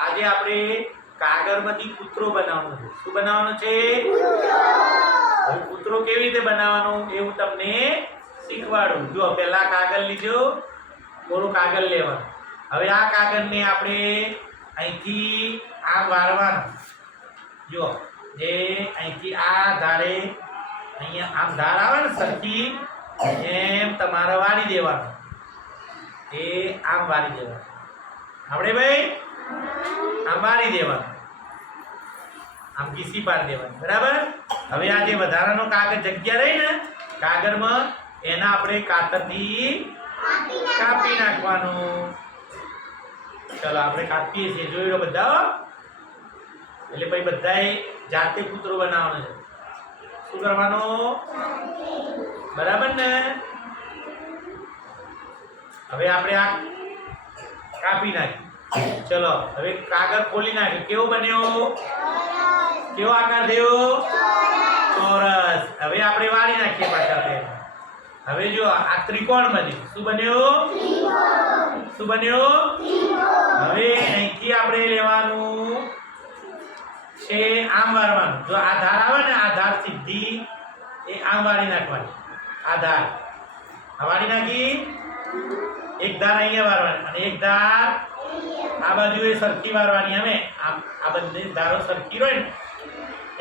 આજે આપણે કાગળમાંથી કૂતરો બનાવવાનો છે. શું બનાવવાનો છે? હવે કૂતરો કેવી રીતે બનાવવાનો એ હું તમને શીખવાડું. જો પહેલા કાગળ લીધો, કોરું કાગળ લેવાનું. હવે આ કાગળને આપણે અહીંથી આમ વાળવાનું. જો જે અહીંથી આ ધારે અહીંયા આમ ધાર આવે ને સરખી એમ તમારે વાળી દેવાનું. એ આમ વાળી દેવાનું. આપણે ભાઈ આમ વાળી દેવાનું, આમ ઘીસી પાડી દેવાનું. બરાબર. હવે આ જે વધારાનો કાગળ જગ્યા રહી ને કાગળમાં એના આપણે કાતરથી કાપી નાખવાનું. ચલો આપણે કાપીએ છીએ, જોઈ લો બધા. એટલે પછી બધાએ જાતે કૂતરો બનાવવાનો છે. શું કરવાનો? બરાબર ને? હવે આપણે આ કાપી નાખી. ચલો હવે કાગળ ખોલી નાખી. કેવો બન્યો? કેવો આકાર થયો? ચોરસ. હવે આપણે વાળી નાખીએ પાછા. હવે જો આ ત્રિકોણ બન્યું. શું બન્યું? શું બન્યું? હવે અહીંથી આપણે લેવાનું છે આમ વાળવાનું. જો આ ધાર આવે ને આ ધાર સીધી એ આમ વાળી નાખવાની. આ ધાર વાળી નાખી. એક ધાર અહીંયા વાળવાની અને એક ધાર આ બાજુ એ સરખી વાળવાની. અમે આ બંને ધારો સરખી હોય ને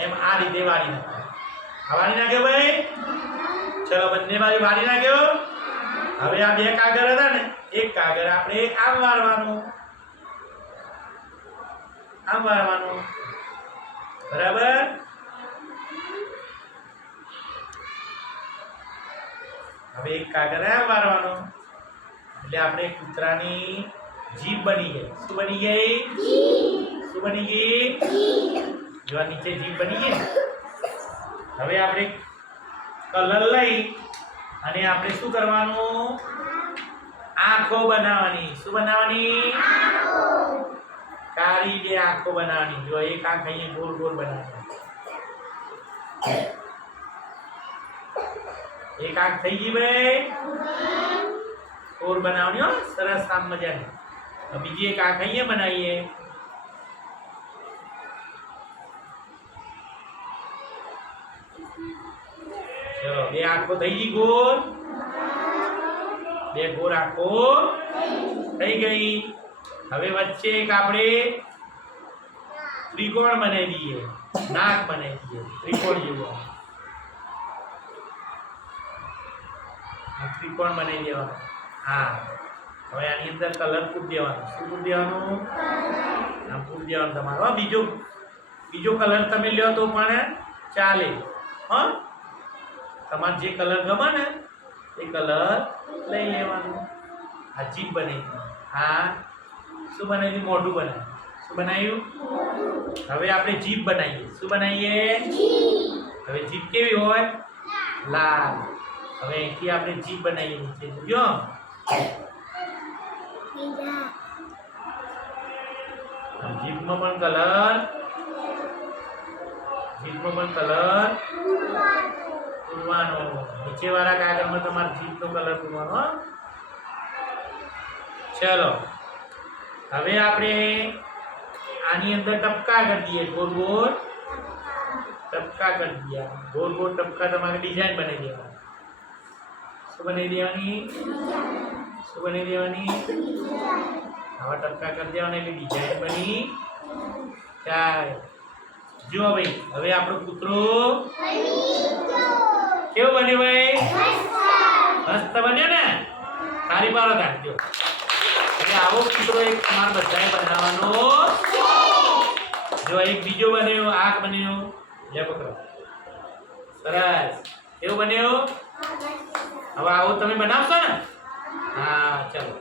એમ આ રીતે વાળી નાખવાની. વાળી નાખ્યો ભાઈ? ચલો બંને બાજુ વાળી નાખ્યો. હવે આ બે કાગળ હતા ને એક કાગળ આપણે આમ વાળવાનું. આમ વાળવાનું. બરાબર. હવે એક કાગળ આમ વાળવાનો એટલે આપણે કૂતરાની જીભ બની ગઈ. શું બની ગઈ? શું બની ગઈ? જો નીચે જીભ બની ગઈ. હવે આપણે કલર લઈ અને આપણે શું કરવાનું? આંખો બનાવવાની. શું બનાવવાની? કાળી જે આંખો બનાવવાની. જો એક આંખ અહીંયા ગોળ ગોળ બનાવવાની. એક આંખ થઈ ગઈ ભાઈ. ગોળ બનાવવાની હો, સરસ આમ મજાની. બીજી એક આંખ અહીંયા બનાવીએ. ચલો બે આંખો થઈ ગઈ ગોળ. બે ગોળ આંખો થઈ ગઈ. હવે વચ્ચે એક આપણે ત્રિકોણ બનાવી દઈએ. નાક બનાવી દઈએ ત્રિકોણ જેવો. ત્રિકોણ બનાવી દેવાનો. હા હવે આની અંદર કલર પૂર દેવાનો. શું પૂર દેવાનું? આ પૂર દેવાનું તમારો. બીજો કલર તમે લ્યો તો પણ ચાલે. હા તમારે જે કલર ગમે ને એ કલર લઈ લેવાનું. આ જીભ બનાવી. હા શું બનાવી? મોઢું બનાવ્યું. શું બનાવ્યું? હવે આપણે જીભ બનાવીએ. શું બનાવીએ? હવે જીભ કેવી હોય? લાલ. હવે અહીંથી આપણે જીભ બનાવીએ. નીચે જો જીભમાં પણ કલર. જીભમાં પણ કલર પૂરવાનો. નીચે વાળા કાગળમાં તમારે જીભનો કલર પૂરવાનો. ચલો હવે આપણે આની અંદર ટપકા કરી દઈએ. ગોળ ગોળ ટપકા કરી દઈએ. ગોળ ગોળ ટપકા તમારે ડિઝાઇન બનાવી દેવાની. શું બનાવી દેવાની? શું બનાવી દેવાની? આવા ટપકા કરી દેવાના એટલે ડિઝાઇન બની જાય. જો ભાઈ હવે આપણો કૂતરો કેવો બન્યો ભાઈ? મસ્ત બન્યો ને? સારી પાડો રાખજો. એટલે આવો કૂતરો એક તમારે બધાએ બનાવવાનો. જો એક બીજો બન્યો, આંખ બન્યો. લે પકડો. સરસ. કેવો બન્યો? હવે આવો તમે બનાવશો ને? હા ચલો.